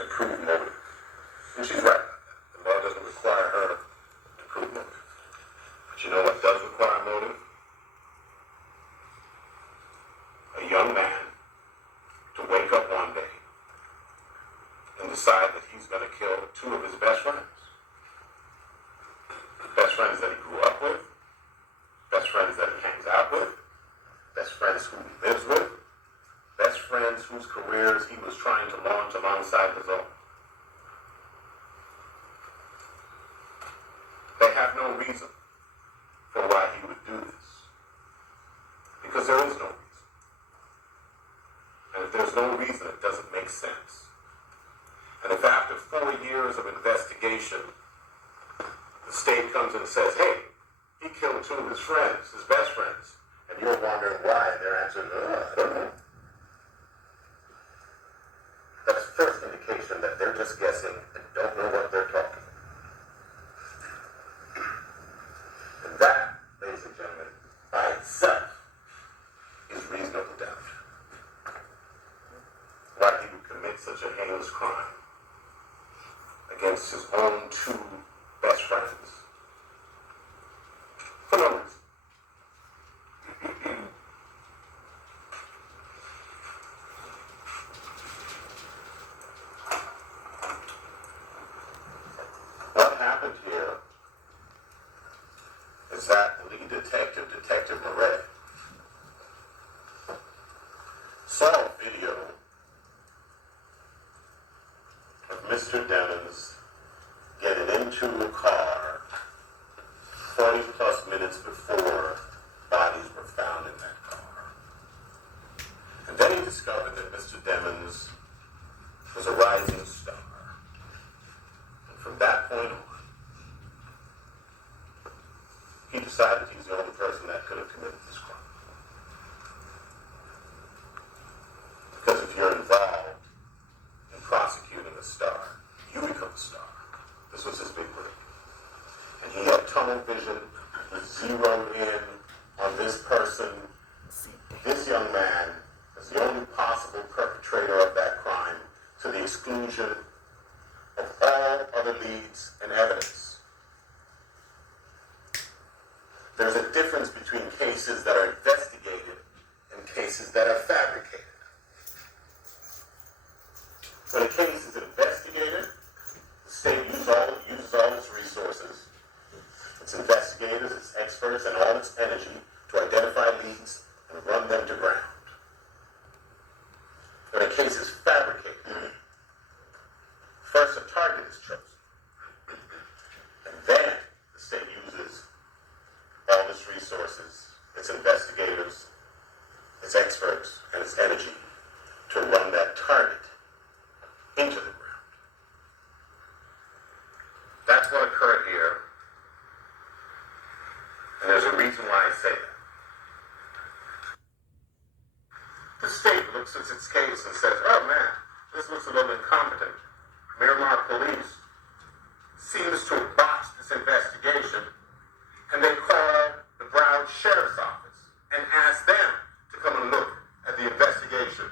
to prove motive. And she's right. The law doesn't require her to prove motive. But you know what does require motive? A young man to wake up one day and decide that he's going to kill two of his best friends. Best friends that he grew up with, best friends that he hangs out with, best friends who he lives with, best friends whose careers he was trying to launch alongside his own. They have no reason for why he would do this. Because there is no reason. And if there's no reason, it doesn't make sense. And if after 4 years of investigation, the state comes and says, hey, he killed two of his friends, his best friends, and you're wondering why, and their answer is, I don't know. That's the first indication that they're just guessing and don't know what they're talking about. And that, ladies and gentlemen, by itself is reasonable doubt. Why he would commit such a heinous crime against his own two best friends for no reason. What happened here is that the lead detective, Detective Melly, saw a video of Mr. Demons getting into a car 40 plus minutes before bodies were found in that car. And then he discovered that Mr. Demons was a rising star. And from that point on, he decided he's the only person that could have committed this crime. Because if you're involved in prosecuting a star, you become a star. This was his big break. And he had tunnel vision. He zeroed in on this person, this young man, as the only possible perpetrator of that crime, to the exclusion of all other leads and evidence. There's a difference between cases that are investigated and cases that are fabricated. When a case is investigated, the state uses all its resources, its investigators, its experts, and all its energy to identify leads and run them to ground. When a case is fabricated, first a target is chosen, and then the state uses all its resources, its investigators, its experts, and its energy to run that target into the ground. That's what occurred here, and there's a reason why I say that. The state looks at its case and says, oh man, this looks a little incompetent. Miramar Police seems to have botched this investigation, and they call the Broward Sheriff's Office and ask them to come and look at the investigation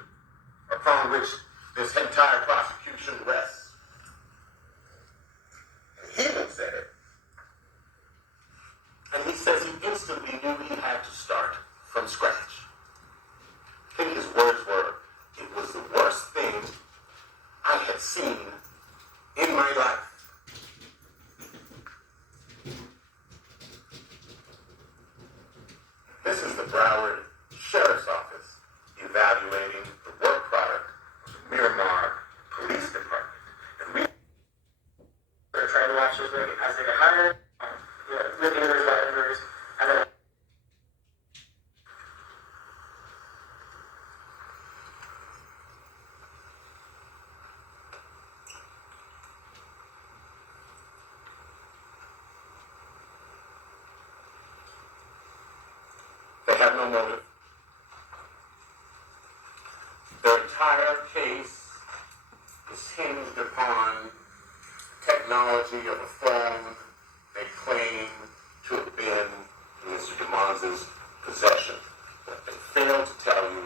upon which this entire prosecution rests. And he looks at it, and he says he instantly knew he had to start from scratch. I think his words were, it was the worst thing I had seen in my life. This is the Broward Sheriff's Office evaluating the work product of the Miramar Police Department. And we are trying to watch this movie as they get hired, living in their and then they have no motive. Their entire case is hinged upon technology of a phone they claim to have been in Mr. DeMons' possession. What they fail to tell you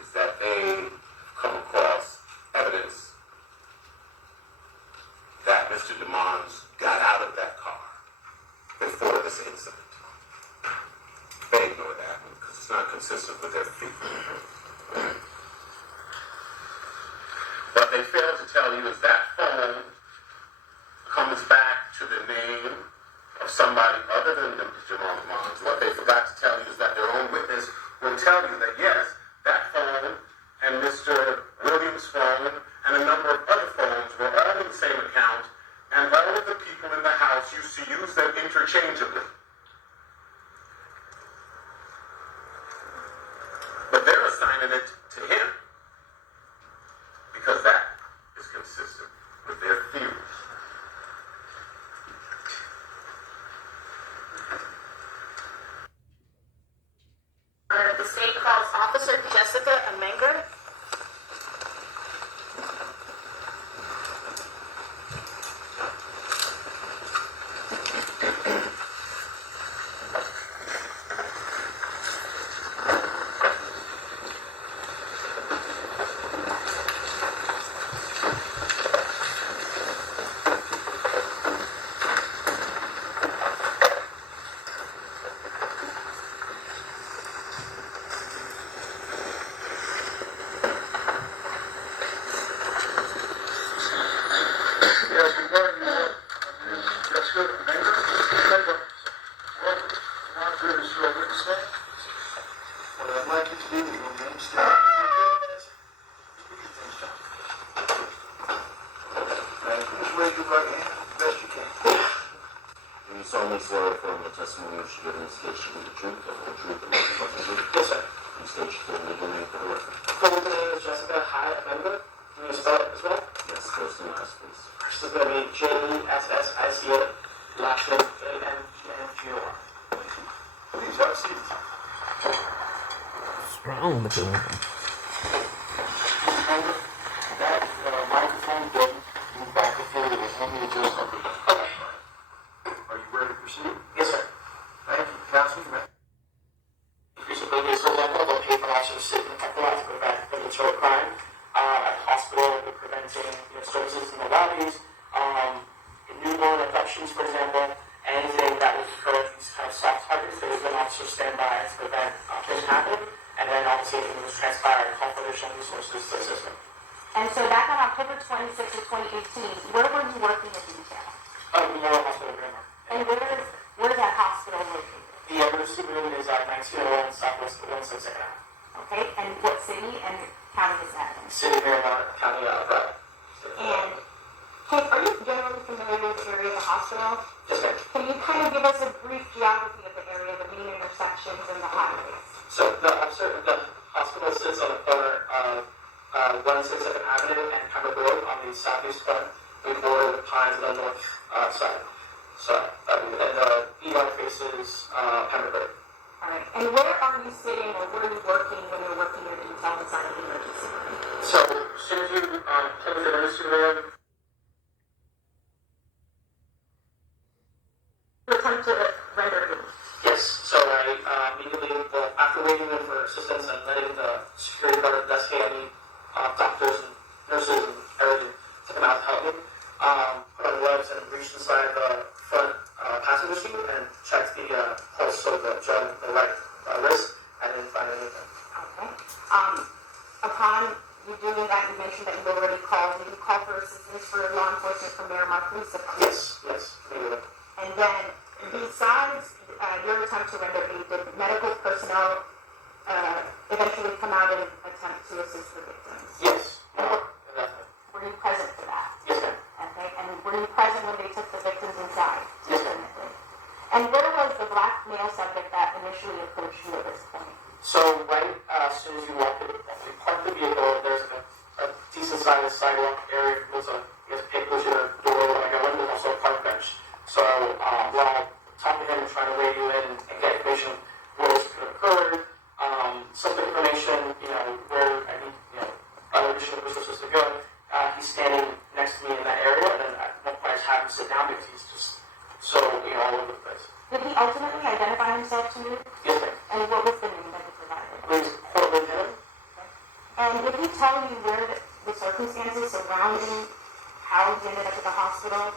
is that they come across evidence that Mr. DeMons got out of that car before this incident. They ignore that because it's not consistent with their feet. What they fail to tell you is that phone comes back to the name of somebody other than Jamal DeMons. What they forgot to tell you is that their own witness will tell you that yes, that phone and Mr. Williams' phone and a number of other phones were all in the same account, and all of the people in the house used to use them interchangeably. But they're assigning it to him because that is consistent with their theories. The state calls Officer Jessica Amenger. Strong looking one. That microphone doesn't move back and forth. It only adjusts up. Are you ready to proceed? Yes, sir. Thank you. Councilman. Recently, so example, the paper actually sit in the parking lot to prevent premature crime. At the hospital, we're preventing services in the lobbies, newborn infections, for example, anything that would occur these kind of soft targets. There was an officer standby to prevent things happening, and then obviously if it was transpired, call for additional resources to the system. And so back on October 26th of 2018, where were you working in detail? Memorial Hospital, Grammar. And where is that hospital located? The emergency room is at 1901 Southwest 162nd Ave. Okay, and what city and county is that in? City of Miramar, County of Broward. And are you generally familiar with the area of the hospital? Yes, ma'am. Can you kind of give us a brief geography of the area, the main intersections and the highways? So the hospital sits on the corner of 162nd Avenue and Pembroke Road on the southeast front. We border the Pines on the north side. And the ER faces Pembroke Road. All right. And where are you sitting or where are you working when you're working your detail inside of the emergency room? So as soon as you come to the emergency room, Attempt to render aid. yes. So I immediately, after waiting in for assistance and letting the security guard investigate any doctors and nurses and everything to come out to help me, put on gloves and reached inside the front passenger seat and checked the pulse of the drug, the right wrist. I didn't find anything. Okay. Upon you doing that, you mentioned that you already called. Did you call for assistance for law enforcement from Miramar Police Department? Yes, immediately. And then, besides your attempt to render aid, did medical personnel eventually come out and attempt to assist the victims? Yes. Were you present for that? Yes, ma'am. Okay. And were you present when they took the victims inside? Yes, ma'am. And where was the black male subject that initially approached you at this point? So right as soon as you walk in, you park the vehicle, there's a decent sized sidewalk area. There's a pay cushion door, like a window, also a park bench. So while talking to him, trying to weigh you in and get information where this could have occurred, some information, where I need, other additional resources to go. He's standing next to me in that area, and then at one point I just have him sit down because he's just so, all over the place. Did he ultimately identify himself to you? Yes, ma'am. And what was the name that he provided? My name is Portland Hill. And did he tell you where the circumstances surrounding how he ended up at the hospital?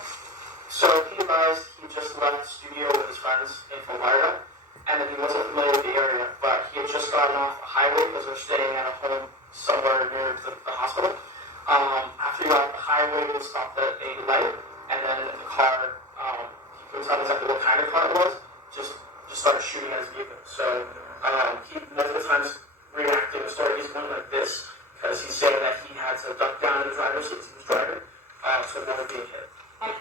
So he advised he just left the studio with his friends in Fort Lauderdale, and then he wasn't familiar with the area, but he had just gotten off a highway because they're staying at a home somewhere near the hospital. After he got off the highway, he stopped at a light, and then the car, he couldn't tell exactly what kind of car it was, just started shooting at his vehicle. So he multiple times reacted and started, he's going like this, because he's saying that he had to duck down in the driver's seat as he was driving, to avoid being hit. And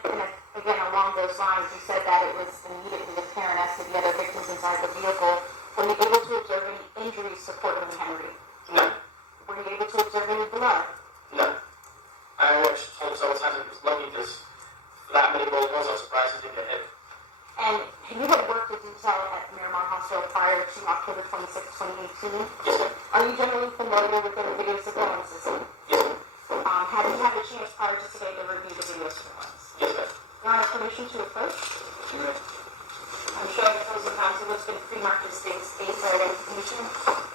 again, along those lines, you said that it was immediately apparent as to the other victims inside the vehicle. Were you able to observe any injuries supporting Henry? No. Were you able to observe any blood? No. I always told him several times that he was lucky because for that many bullet holes, I was surprised he didn't get hit. And you had worked at detail at Miramar Hospital prior to October 26, 2018. Yes, sir. Are you generally familiar with the video surveillance system? Yes, sir. Have you had a chance prior to today to review the video surveillance? Yes, sir. You want permission to approach? I'm showing opposing counsel what's been pre-marked as state for identification.